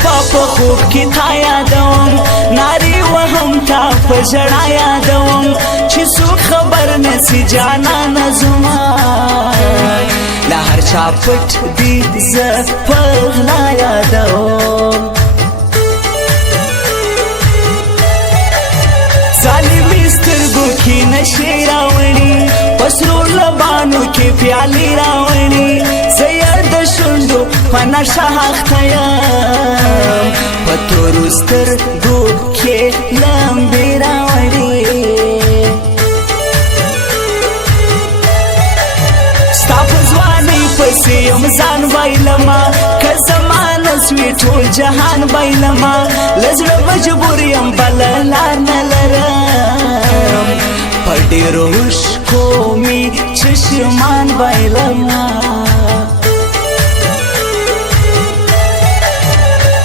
شپه په خوب کې تا یادوم نارې وهم تا په ژړا یادوم چې څوک خبر نسي جانانه زما له هر چا پټ دي زه په غلا یادوم ظالمي سترګو کې نشې راوړي په سرو لبانو کې پیالې راوړي زه یې د شونډو په نشه اخته یم په تورو سترګو کې لمبې راوړي ستا په ځوانۍ پسې یم ځان بایلمه که زما نسوې ټول جهان بایلمه له زړه مجبور یم بله لار نه لرم په ډېرو اوښکو مې چشمان بایلمه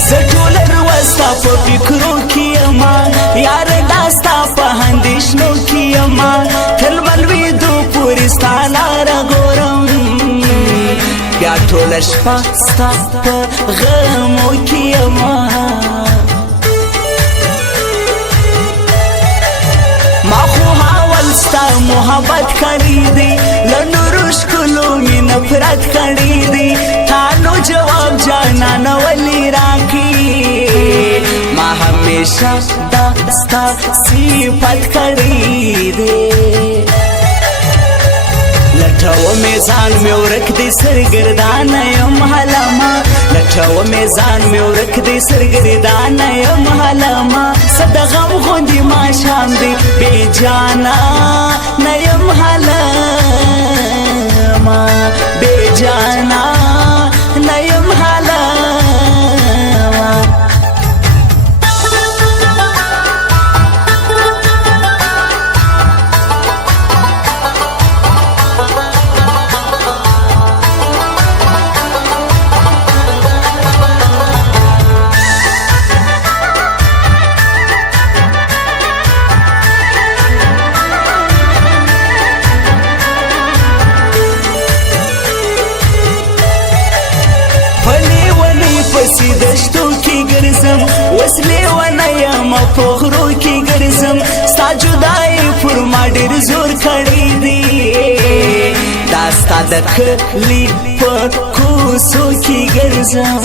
زه ټوله ورځ ستا په فکرو کې یمه یاره دا ستا په اندېښنو کې یمه تل به لوېدو پورې ستا لاره ګورم بیا ټوله شپه ستا په غمو کې یمه ما خو حاول ستا محبت کړی دی له نورو ښکلو مې نفرت کړی دی تا نو جواب جانانه ولې راکړي ما همیشه دا ستا صفت کړی دی لټوه مې ځان مې ورک دی سرګردانه یم هلمه لټوه مې ځان مې ورک دی سرګردانه یم هلمه څه د غم غوندې ماښام دی بې جانا نه یم هلمه بې جانا نه یم هلمه پسې دشتو کې ګرځم وسلې ونه یم په غرو کې ګرځم ستا جدایي پر ما ډېر زور کړی دی دا ستا د کلي په کوڅو کې ګرځم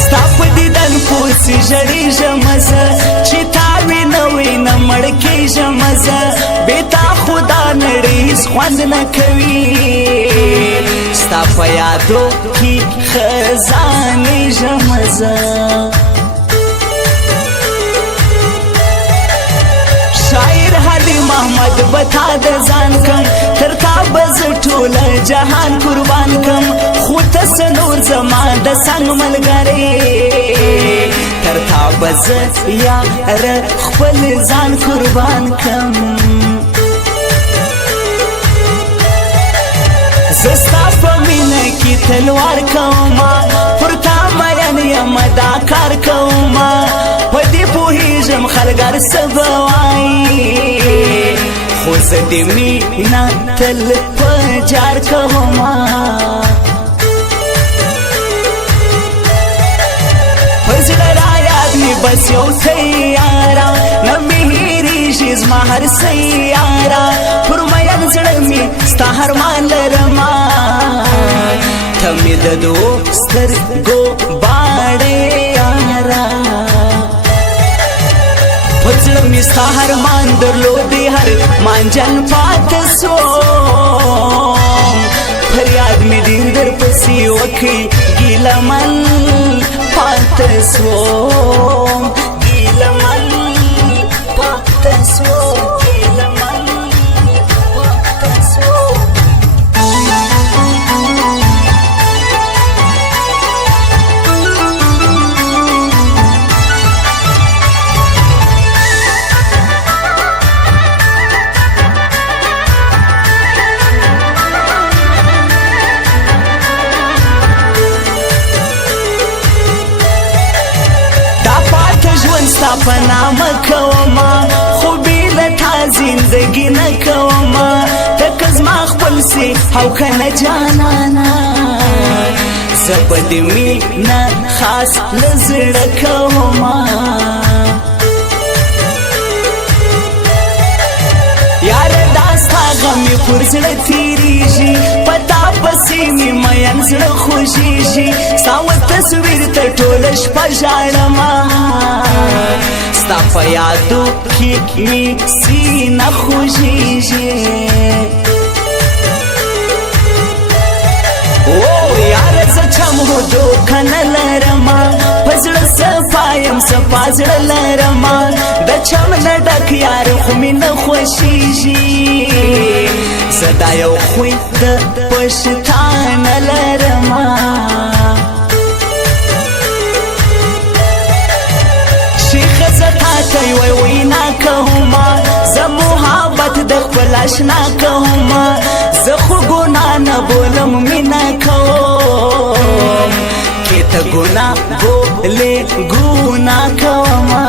ستا په دیدن پوسې ژړېږم زه چې تا وینه وینه مړ کېږم زه بې تا خو دا نړۍ هېڅ خوند نه کوي ستا په یادو کې خزانېږم زه شاعر حلی محمد به تا د ځان کم تر تا به زه ټوله جهان قربان کم خو ته څه نور زما د څنګ ملګری تر تا به زه یاره خپل ځان قربان کم زه ستا په مینه کې تلوار کومه پر تا مین یم دا کار کومه په دې پوهېږم خلک هر څه به وایي خو زه د مینه تل په جار کومه په زړه رایاد مې بس یو څه یاره نه مې هېرېږي زما هر څه یاره پر مین زړه مې ستا هرمان لرمه ته مې د دوو سترګو باڼې یاره په زړه مې ستا هرمان درلودې هر مانجن پاته سوم فریاد مې ډېر درپسې وکړې ګیله من پاته سوم ګیله من پاته سوم ګیله من پاته سوم ستا په نامه کومه خو بې له تا زندګي نه کومه ته که زما خپل سې او که نه جانانه زپد مینا خاص لزړه کوما یار داستا غمی پر زړه تیریږي پتا پسې می مین زړه خوشیږي ساو تصویر ته ټوله شپه ژاړما ستا په یادو کې می سینه خوشیږي یار سچم هو دوکه نه لرما په زړه صفا یم صفا زړه لرما د چم نه ډک یار خو مې نه خوښیږي زه دا یو خوی د پښتانه لرما شیخ زه تاته یوه وینا کومه زه محبت د خپل اشنا کومه زه خو ګناه نه بولم مینه کوم که ته ګناه بولې ګناه کومه